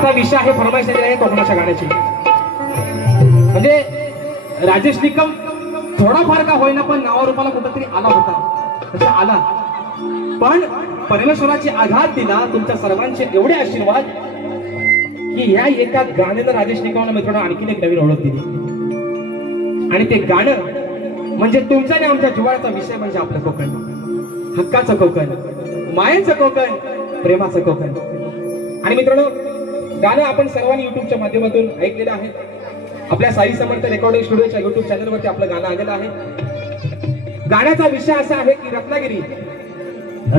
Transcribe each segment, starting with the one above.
असा विषय आहे, फरमाईश आलेली आहे कोकणाच्या गाण्याची. म्हणजे राजेश निकम थोडाफार का होईना पण नावारूपाला कुठंतरी आला होता, तसा आला. पण परमेश्वराची आघात दिला, तुमच्या सर्वांचे एवढे आशीर्वाद की ह्या एका गाण्यानं राजेश निकमला मित्रांनो आणखीन एक नवीन ओळख दिली. आणि ते गाणं म्हणजे तुमच्या आणि आमच्या जिव्हाळ्याचा विषय म्हणजे आपलं कोकण, हक्काचं कोकण, मायेचं कोकण, प्रेमाचं कोकण. आणि मित्रांनो गाणं आपण सर्वांनी युट्यूबच्या माध्यमातून ऐकलेलं आहे. आपल्या साई समर्थ रेकॉर्डिंग स्टुडिओच्या युट्यूब चॅनलवरती आपलं गाणं आलेलं आहे. गाण्याचा विषय असा आहे की रत्नागिरी,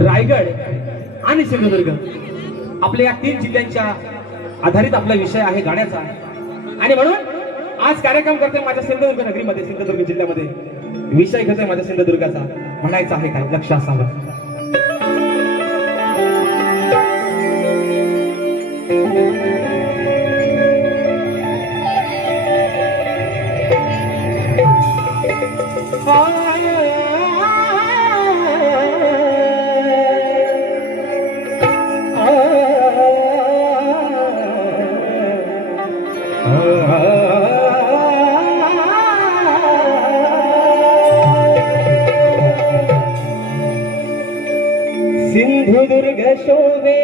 रायगड आणि सिंधुदुर्ग आपल्या या 3 जिल्ह्यांच्या आधारित आपला विषय आहे गाण्याचा. आणि म्हणून आज कार्यक्रम करते माझ्या सिंधुदुर्ग नगरीमध्ये, सिंधुदुर्ग जिल्ह्यामध्ये. विषय घेतोय माझ्या सिंधुदुर्गाचा, म्हणायचा आहे काय लक्ष असावं. सिंधुदुर्ग शोभे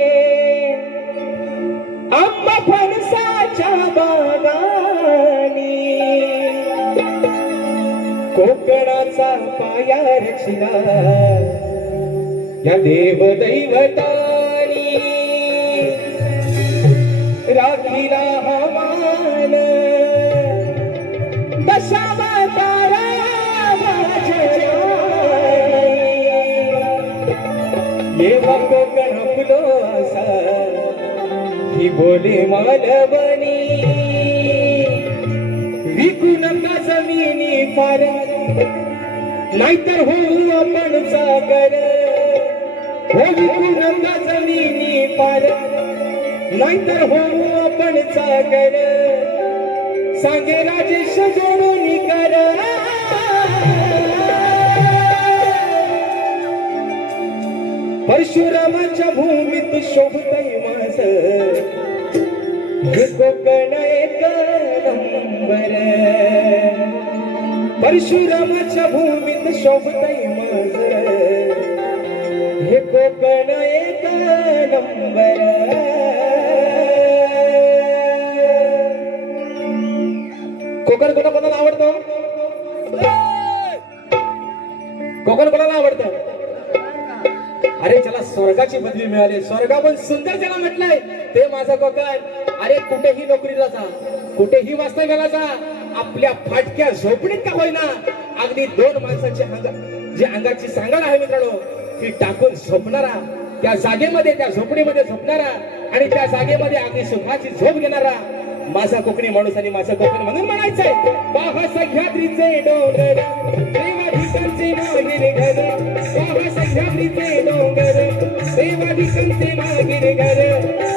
आंबा फणसाच्या बागानी, कोकणाचा पाया रचला या देवदैवतानी. राखीला हवामान दशावतारा येवा कोकण फुलो असा ही बोले मालवणी. विकू नका जमिनी पार, नाहीतर होऊ आपण सागर. हो विकू नका जमिनी पार, नाहीतर होऊ आपण सागर. सांगे राजेश जोडून कर, परशुरामाच्या भूमीत शोभतय माझ हे कोकण एक नंबर. परशुरामाच्या भूमीत शोभतय माझ हे कोकण एक नंबर. कोकण कोणाला आवडतं? कोकण कोणाला आवडतं? अरे ज्याला स्वर्गाची पदवी मिळाली, स्वर्गाहून सुंदर ज्याला म्हटलंय ते माझं कोकण. अरे कुठेही नोकरीला जा, कुठेही वास्तव्याला जा, आपल्या फाटक्या झोपडीत का होईना अगदी 2 माणसाची जी अंगाची सांगड आहे मित्रांनो ती टाकून झोपणारा, त्या जागेमध्ये त्या झोपडीमध्ये झोपणारा आणि त्या जागेमध्ये अगदी सुखाची झोप घेणारा माझा कोकणी माणूस आणि माझं कोकण म्हणून म्हणायचंय. पाहा सह्याद्रीचे डोंगर, देवाधिकांचे नागिर घर. पाहा सह्याद्रीचे डोंगर, देवाधिकांचे नागिर घर.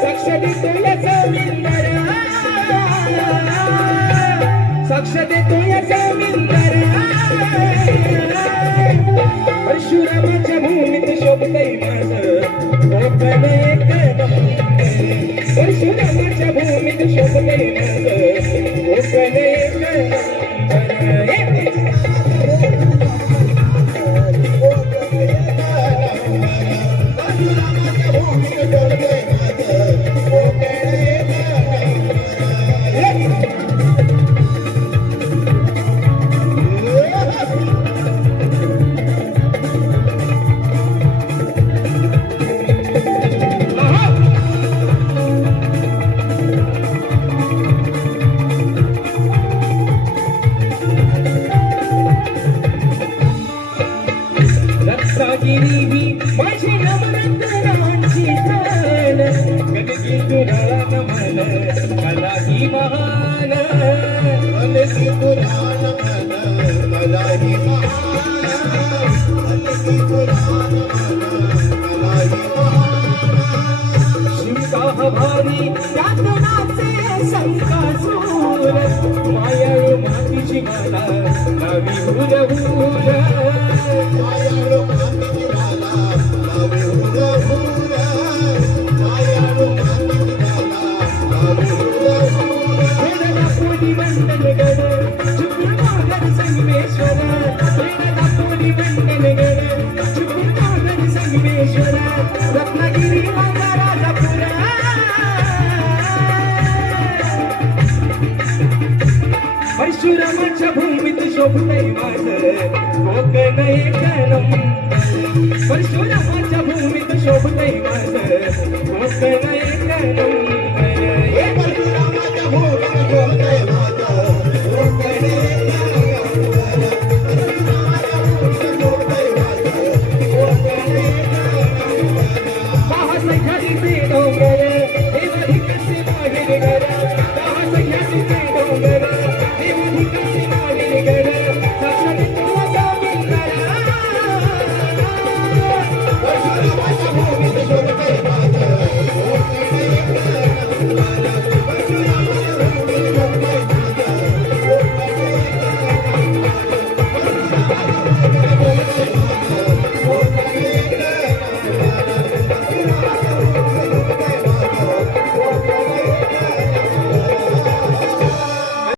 साक्ष देतोय जमीनदार, साक्ष देतोय जमीनदार. परशुरामाच्या भूमीत शोभतय माझं कोकण एक नंबर. परशुरामाच्या भूमीत शोभतय माझं कोकण एक नंबर. रत्नागिरी माझी नवरत्नांची प्राण, गगनी पुराण मन कला ही महान. गगनी पुराण मन कला ही महान. गगनी पुराण मन कला ही महान. शिवका भारी त्यात नाचे संकासूर, मायाळू मातीची मला नवी हुर हुर. मायाळू मातीची मला नवी हुर हुर. मायाळू मातीची मला परशुरामाच्या भूमीत शोभतय माझं कोकण एकदम परशुरामाच्या भूमीत शोभतय माझं कोकण एकदम परशुरामाच्या भूमीत शोभतय माझं कोकण पाहत घरी डोंगर